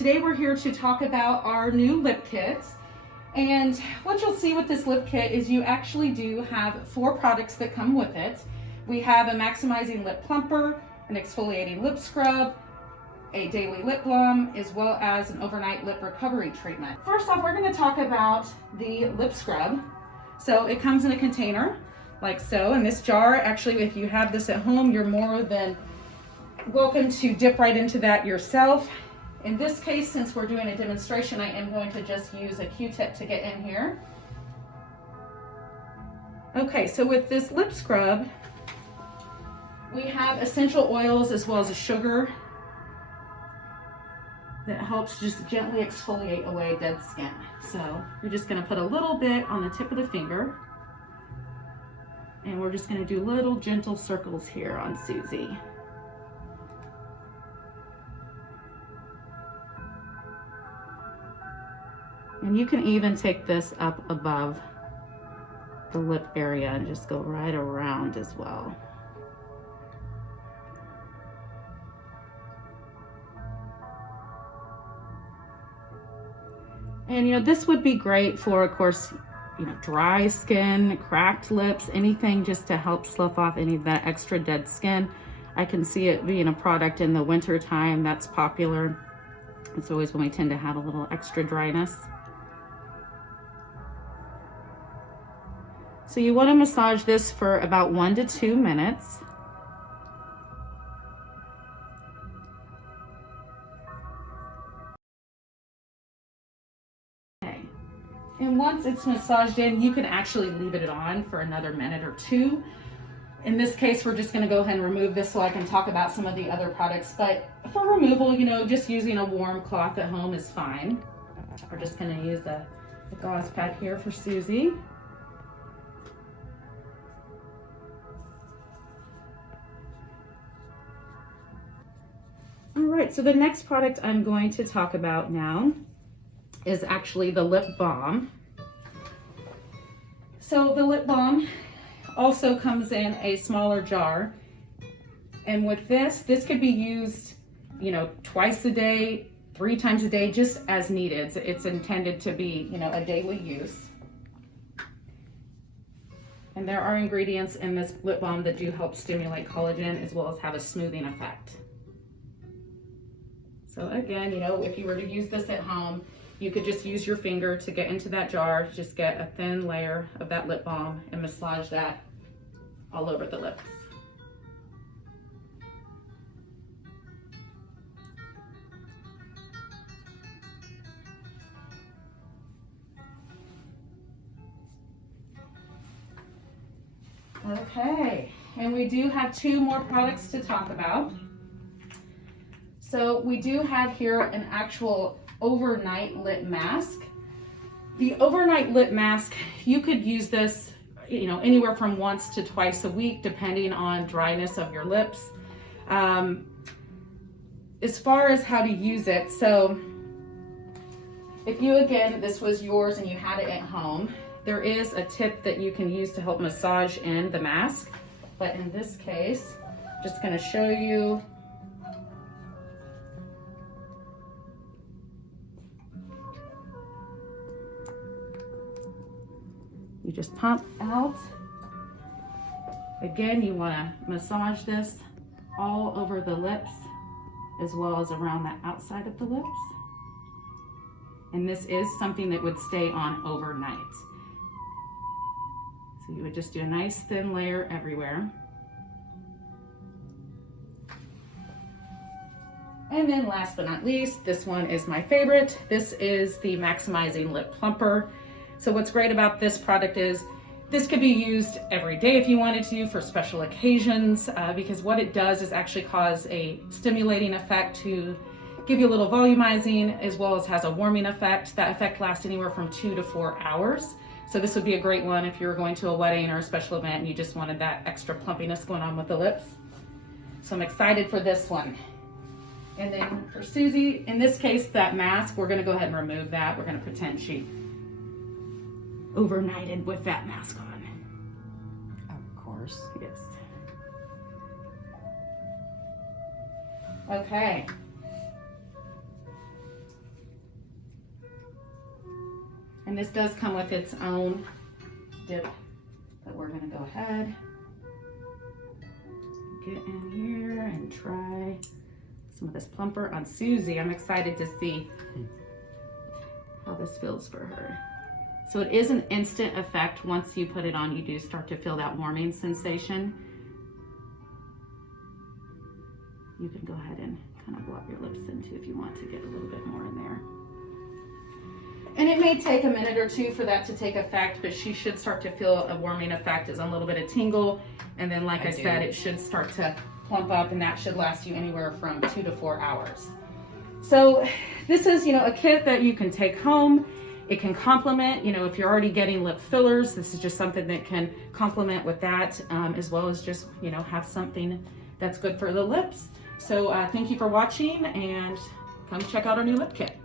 Today we're here to talk about our new lip kits. And what you'll see with this lip kit is you actually do have 4 products that come with it. We have a maximizing lip plumper, an exfoliating lip scrub, a daily lip balm, as well as an overnight lip recovery treatment. First off, we're going to talk about the lip scrub. So it comes in a container like so. In this jar, actually, if you have this at home, you're more than welcome to dip right into that yourself. In this case, since we're doing a demonstration, I am going to just use a Q-tip to get in here. Okay, so with this lip scrub, we have essential oils as well as a sugar that helps just gently exfoliate away dead skin. So you're just gonna put a little bit on the tip of the finger, and we're just gonna do little gentle circles here on Susie. And you can even take this up above the lip area and just go right around as well. And you know, this would be great for, of course, you know, dry skin, cracked lips, anything just to help slough off any of that extra dead skin. I can see it being a product in the winter time that's popular. It's always when we tend to have a little extra dryness. So you want to massage this for about 1 to 2 minutes. Okay. And once it's massaged in, you can actually leave it on for another minute or 2. In this case, we're just going to go ahead and remove this so I can talk about some of the other products. But for removal, you know, just using a warm cloth at home is fine. We're just going to use the gauze pad here for Susie. All right, so the next product I'm going to talk about now is actually the lip balm. So the lip balm also comes in a smaller jar. And with this could be used, you know, twice a day, 3 times a day, just as needed. So it's intended to be, you know, a daily use. And there are ingredients in this lip balm that do help stimulate collagen as well as have a smoothing effect. So again, you know, if you were to use this at home, you could just use your finger to get into that jar, just get a thin layer of that lip balm and massage that all over the lips. Okay, and we do have 2 more products to talk about. So we do have here an actual overnight lip mask. The overnight lip mask, you could use this, you know, anywhere from once to twice a week, depending on dryness of your lips. As far as how to use it, so if you, again, this was yours and you had it at home, there is a tip that you can use to help massage in the mask. But in this case, just gonna show you. You just pump out. Again, you want to massage this all over the lips as well as around the outside of the lips. And this is something that would stay on overnight. So you would just do a nice thin layer everywhere. And then last but not least, this one is my favorite. This is the Maximizing Lip Plumper. So what's great about this product is this could be used every day if you wanted to for special occasions, because what it does is actually cause a stimulating effect to give you a little volumizing, as well as has a warming effect. That effect lasts anywhere from 2 to 4 hours. So this would be a great one if you were going to a wedding or a special event and you just wanted that extra plumpiness going on with the lips. So I'm excited for this one. And then for Susie, in this case, that mask, we're gonna go ahead and remove that. We're gonna pretend she overnighted with that mask on. Of course. Yes. Okay. And this does come with its own dip, but we're gonna go ahead, get in here and try some of this plumper on Susie. I'm excited to see how this feels for her. So it is an instant effect. Once you put it on, you do start to feel that warming sensation. You can go ahead and kind of blot your lips into if you want to get a little bit more in there. And it may take a minute or two for that to take effect, but she should start to feel a warming effect as a little bit of tingle. And then, like I said, it should start to plump up, and that should last you anywhere from 2 to 4 hours. So this is, a kit that you can take home. It can complement, if you're already getting lip fillers, this is just something that can complement with that, as well as just, have something that's good for the lips. So thank you for watching, and come check out our new lip kit.